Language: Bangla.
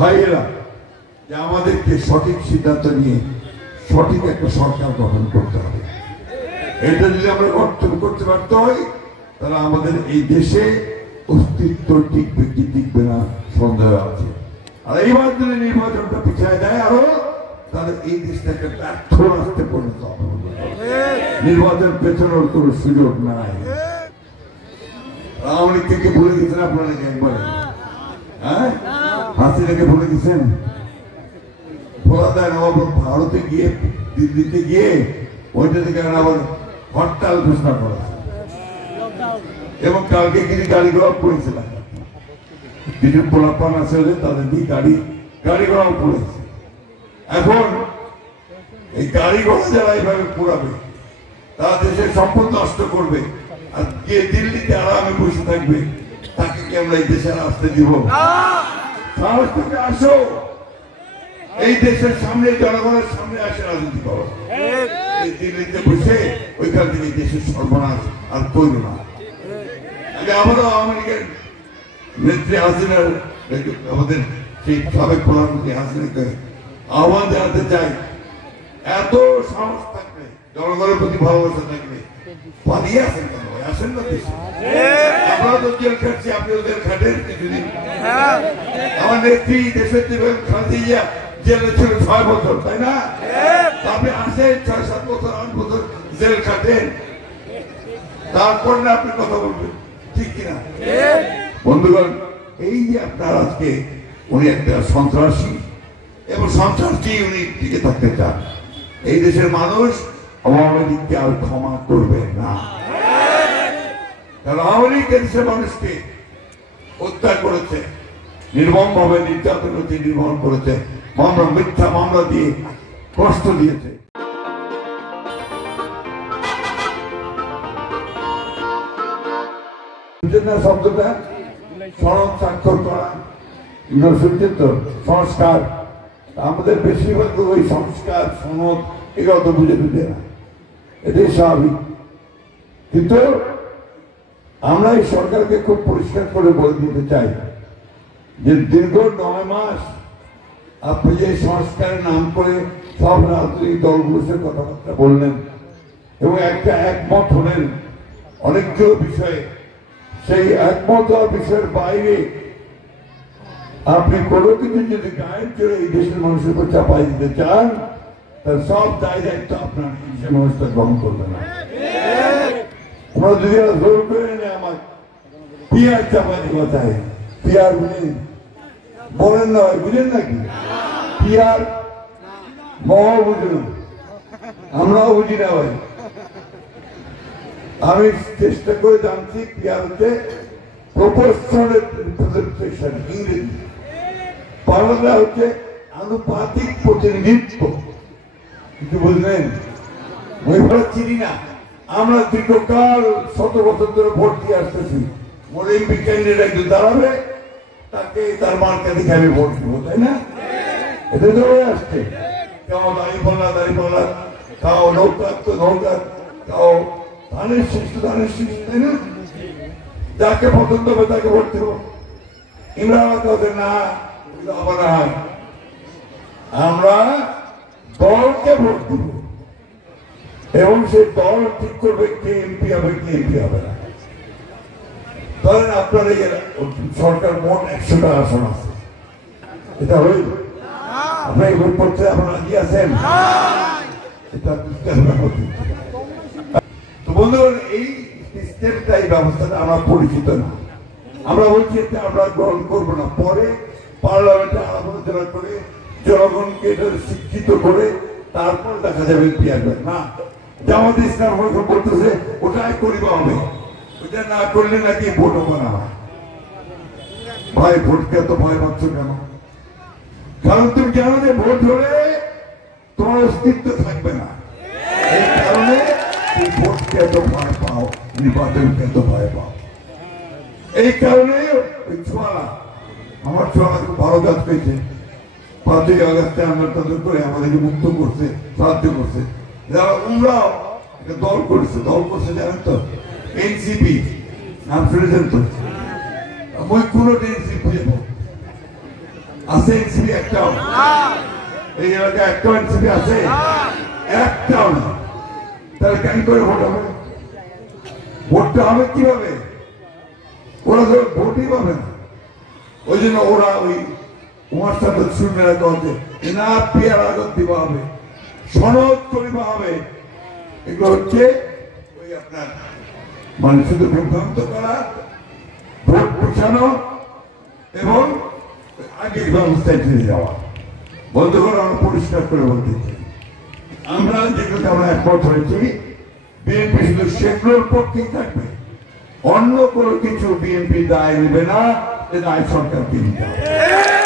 ভাইয়েরা যে আমাদেরকে সঠিক সিদ্ধান্ত নিয়ে সঠিক একটা সরকার গঠন করতে হবে। এটা যদি আমরা গঠন করতে পারতে হয় তাহলে আমাদের এই দেশে অস্তিত্ব টিকবে কি টিকবে না সন্দেহ আছে। আর এইবার যদি নির্বাচনটা পিছিয়ে যায় আরো, তাহলে এই দেশটাকে ব্যর্থ রাস্তায় পরিণত হবে। নির্বাচন পেছানোর কোন সুযোগ নাই। আওয়ামী লীগকে ভুলে গেছেন আপনারা একবার? হ্যাঁ, হাসিনাকে ভুলে গেছেন? ভোলা দেয় না, ভারতে গিয়ে দিল্লিতে গিয়ে ওইটা থেকে আবার হরতাল ঘোষণা করা এবং কালকে কিছু গাড়িঘোড়াও পড়েছিলাম, কিছু পোলাপান আছে তাদের দিয়ে গাড়িঘোড়াও পড়েছে। এখন এই গাড়িঘোড়া যারা এইভাবে পোড়াবে তারা দেশের সম্পদ নষ্ট করবে, আর কে দিল্লিতে আরামে বসে থাকবে তাকে কি আমরা এই দেশে আসতে দিব? সাহস থেকে আসো, এই দেশের সামনে জনগণের সামনে আসে রাজনীতি করো। এই দিল্লিতে বসে ওইখান থেকে দেশের সর্বনাশ আর করবে না। আমারও আওয়ামী লীগের নেত্রী হাসিনার, আমাদের সেই সাবেক প্রধানমন্ত্রী হাসিনাকে আহ্বান জানাতে চাই, এত সাহস থাকবে, জনগণের প্রতি ভালোবাসা থাকবে, পালিয়ে আসেন কেন? আসেন না দেশে। আমরা তো জেল খাটছি, আপনি ওদের খাটেন কিছুদিন। আমার নেত্রী দেশের খাদিজা জেলে ছিল 6 বছর, তাই না? আপনি আসেন 6-7 বছর 8 বছর জেল খাটেন, তারপর না আপনি কথা বলবেন, ঠিক কিনা? বন্ধুগণ, এই যে আপনার আজকে উনি একটা সন্ত্রাসী এবং সন্ত্রাসী উনি টিকে থাকতে চান, এই দেশের মানুষ আওয়ামী লীগকে আর ক্ষমা করবে না। কারণ আওয়ামী লীগ দেশের মানুষকে হত্যা করেছে, নির্মম ভাবে নির্যাতন হচ্ছে, নির্মম করেছে, মামলা মিথ্যা মামলা দিয়ে কষ্ট দিয়েছে। শব্দটা সনদ স্বাক্ষর করা, সংস্কার, আমাদের বেশিরভাগ ওই সংস্কার সনদ এগুলো তো বুঝে বুঝে না, এটাই স্বাভাবিক। কিন্তু আমরা এই সরকারকে খুব পরিষ্কার করে বলে দিতে চাই যে দীর্ঘ 9 মাস আপনি যে সংস্কারের নাম করে সব রাজনৈতিক দলগুলোর সাথে কথাবার্তা বললেন এবং একটা একমত হলেন অনেকগুলো বিষয়ে, সেই একমত হওয়ার বিষয়ের বাইরে আপনি কোনো কিছু যদি গায়ের জোরে এই দেশের মানুষের উপর চাপাই দিতে চান, তার সব দায় দায়িত্ব আপনার সে মানুষটা গ্রহণ করবে না। আমরা যদি জোর করে এনে আমার পিয়ার চাপা দেওয়া চাই, পিয়ার বলেন না ভাই, বুঝেন নাকি? পিয়ার মহা বুঝুন, আমরাও বুঝি না ভাই। আমি চেষ্টা করে জানছি পিয়ার হচ্ছে প্রপোর্শনাল রিপ্রেজেন্টেশন, ইংরেজি। বাংলা হচ্ছে আনুপাতিক প্রতিনিধিত্ব। কিছু বুঝলেন? ওইভাবে চিনি না। আমরা দীর্ঘকাল 100 বছর ধরে ভোট দিয়ে আসতেছি, এমপি ক্যান্ডিডেট একজন দাঁড়াবে, তাকে তার মার্কা দেখে আমি ভোট দেবো, তাই না? এটা তো আসছে, কেউ দাঁড়িপাল্লা, কাউ নৌকা তো নৌকা, কাউ ধানের শীষ, তাই না? যাকে পছন্দ হবে তাকে ভোট দেবো। ইমরান না, আমরা দলকে ভোট দেব এবং সেই দল ঠিক করবে কে এমপি হবে, কে এমপি হবে না। ধরেন আপনার এই সরকার মোট 100টা আসন আছে, এটা হইল আপনার এই ভোট করতে আপনারা রাজি আছেন? এটা তো বন্ধুগণ, এই সিস্টেমটা, এই ব্যবস্থাটা আমরা পরিচিত না। আমরা বলছি আমরা গ্রহণ করবো না, পরে পার্লামেন্টে আলাপ আলোচনা করে জনগণকে এটা শিক্ষিত করে তারপর দেখা যাবে পিয়ার না। জামাত ইসলাম বলতেছে ওটাই করিবা হবে, ওটা না করলে নাকি ভোট হবে না। ভাই, ভোটকে এত ভয় পাচ্ছ কেন? কারণ তুমি জানো যে ভোট হলে তোমার অস্তিত্ব থাকবে না, এই কারণে তুমি ভোটকে এত ভয় পাও, নির্বাচনকে এত ভয় পাও। এই কারণে ওই ছোয়ালা, আমার ছোয়ালা খুব ভালো কাজ পেয়েছে, 5ই আগস্টে আন্দোলন করে আমাদেরকে মুক্ত করছে, সাহায্য করছে। যারা উমরাও দল করছে জানেন তো, এনসিপি নাম শুনেছেন তো? ওই কোন এনসিপি আছে এনসিপি একটাও? এই এলাকায় একটাও এনসিপি আছে? একটাও না। তাহলে কেন করে ভোট হবে? ভোটটা হবে কিভাবে? ওরা তো ভোটই পাবে না। ওই জন্য ওরা ওই উমার সাথে শুনবে না পেয়ার আগত দিবা হবে, সনদ করিবা হবে। এগুলো হচ্ছে ওই আপনার মানে শুধু বিভ্রান্ত করা, ভোট পোষানো এবং আগের ব্যবস্থায় ফিরে যাওয়া। বন্ধুগণ, আমরা পরিষ্কার করে বলতে চাই, আমরা যেগুলোতে আমরা একমত হয়েছি, বিএনপি শুধু সেগুলোর পক্ষেই থাকবে, অন্য কোনো কিছু বিএনপি দায় নেবে না, যে দায় সরকারকে নিতে হবে।